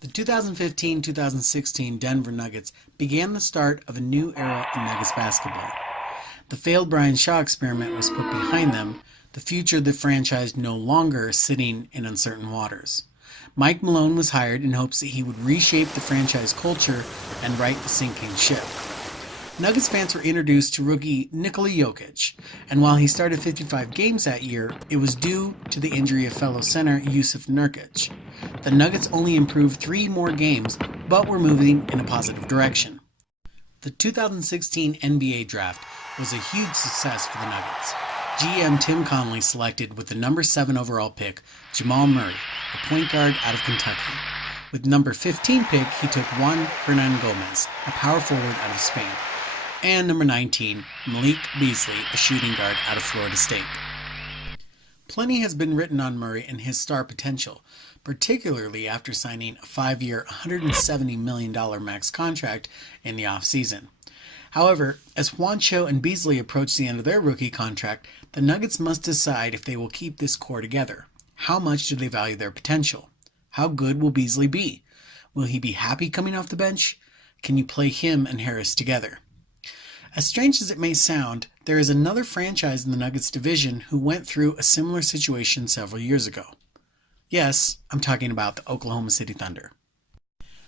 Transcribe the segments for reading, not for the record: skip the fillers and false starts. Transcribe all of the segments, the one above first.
The 2015-2016 Denver Nuggets began the start of a new era in Nuggets basketball. The failed Brian Shaw experiment was put behind them, the future of the franchise no longer sitting in uncertain waters. Mike Malone was hired in hopes that he would reshape the franchise culture and right the sinking ship. Nuggets fans were introduced to rookie Nikola Jokic, and while he started 55 games that year, it was due to the injury of fellow center Jusuf Nurkic. The Nuggets only improved 3 more games, but were moving in a positive direction. The 2016 NBA Draft was a huge success for the Nuggets. GM Tim Connelly selected with the number 7 overall pick Jamal Murray, a point guard out of Kentucky. With the number 15 pick, he took Juan Hernan Gomez, a power forward out of Spain, and number 19, Malik Beasley, a shooting guard out of Florida State. Plenty has been written on Murray and his star potential, particularly after signing a 5-year, $170 million max contract in the offseason. However, as Juancho and Beasley approach the end of their rookie contract, the Nuggets must decide if they will keep this core together. How much do they value their potential? How good will Beasley be? Will he be happy coming off the bench? Can you play him and Harris together? As strange as it may sound, there is another franchise in the Nuggets division who went through a similar situation several years ago. Yes, I'm talking about the Oklahoma City Thunder.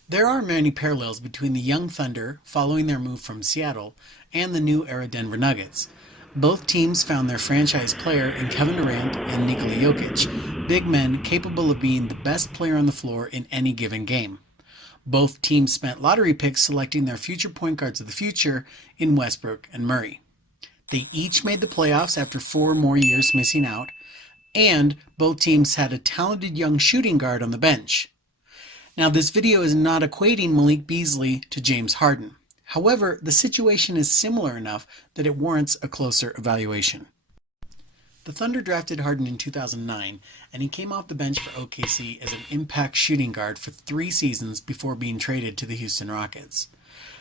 There are many parallels between the young Thunder, following their move from Seattle, and the new era Denver Nuggets. Both teams found their franchise player in Kevin Durant and Nikola Jokic, big men capable of being the best player on the floor in any given game. Both teams spent lottery picks selecting their future point guards of the future in Westbrook and Murray. They each made the playoffs after 4 more years missing out, and both teams had a talented young shooting guard on the bench. Now, this video is not equating Malik Beasley to James Harden. However, the situation is similar enough that it warrants a closer evaluation. The Thunder drafted Harden in 2009, and he came off the bench for OKC as an impact shooting guard for 3 seasons before being traded to the Houston Rockets.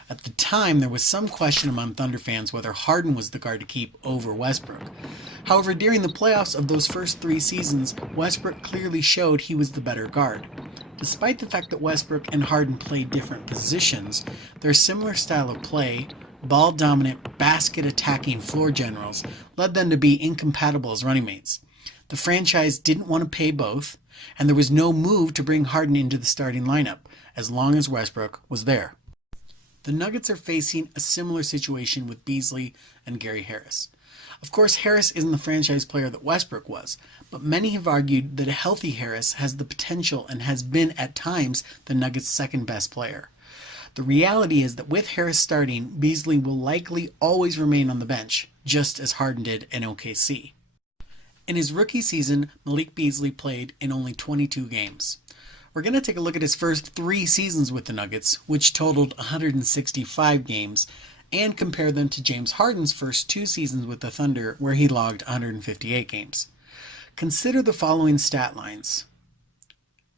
At the time, there was some question among Thunder fans whether Harden was the guard to keep over Westbrook. However, during the playoffs of those first 3 seasons, Westbrook clearly showed he was the better guard. Despite the fact that Westbrook and Harden played different positions, their similar style of play, ball-dominant, basket-attacking floor generals, led them to be incompatible as running mates. The franchise didn't want to pay both, and there was no move to bring Harden into the starting lineup, as long as Westbrook was there. The Nuggets are facing a similar situation with Beasley and Gary Harris. Of course, Harris isn't the franchise player that Westbrook was, but many have argued that a healthy Harris has the potential and has been at times the Nuggets' second best player. The reality is that with Harris starting, Beasley will likely always remain on the bench, just as Harden did in OKC. In his rookie season, Malik Beasley played in only 22 games. We're going to take a look at his first 3 seasons with the Nuggets, which totaled 165 games, and compare them to James Harden's first 2 seasons with the Thunder, where he logged 158 games. Consider the following stat lines.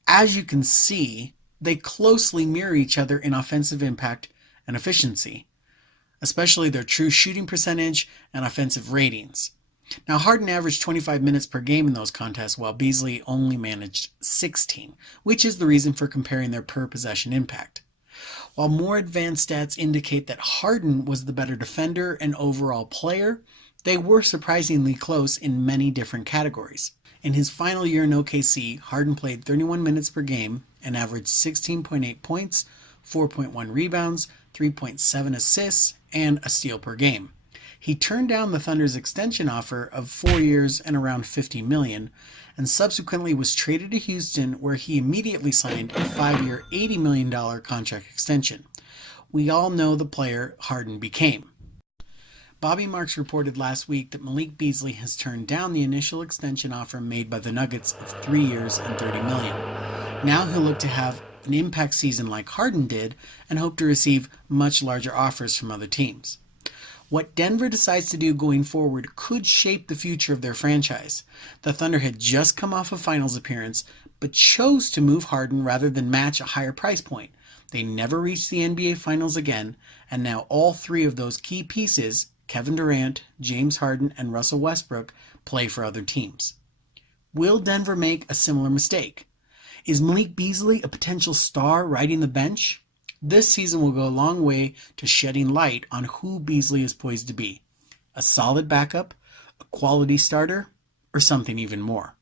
As you can see, they closely mirror each other in offensive impact and efficiency, especially their true shooting percentage and offensive ratings. Now, Harden averaged 25 minutes per game in those contests, while Beasley only managed 16, which is the reason for comparing their per-possession impact. While more advanced stats indicate that Harden was the better defender and overall player, they were surprisingly close in many different categories. In his final year in OKC, Harden played 31 minutes per game and averaged 16.8 points, 4.1 rebounds, 3.7 assists, and a steal per game. He turned down the Thunder's extension offer of 4 years and around $50 million, and subsequently was traded to Houston, where he immediately signed a 5-year, $80 million contract extension. We all know the player Harden became. Bobby Marks reported last week that Malik Beasley has turned down the initial extension offer made by the Nuggets of 3 years and $30 million. Now he'll look to have an impact season like Harden did and hope to receive much larger offers from other teams. What Denver decides to do going forward could shape the future of their franchise. The Thunder had just come off a finals appearance, but chose to move Harden rather than match a higher price point. They never reached the NBA Finals again, and now all 3 of those key pieces, Kevin Durant, James Harden, and Russell Westbrook, play for other teams. Will Denver make a similar mistake? Is Malik Beasley a potential star riding the bench? This season will go a long way to shedding light on who Beasley is poised to be. A solid backup, a quality starter, or something even more.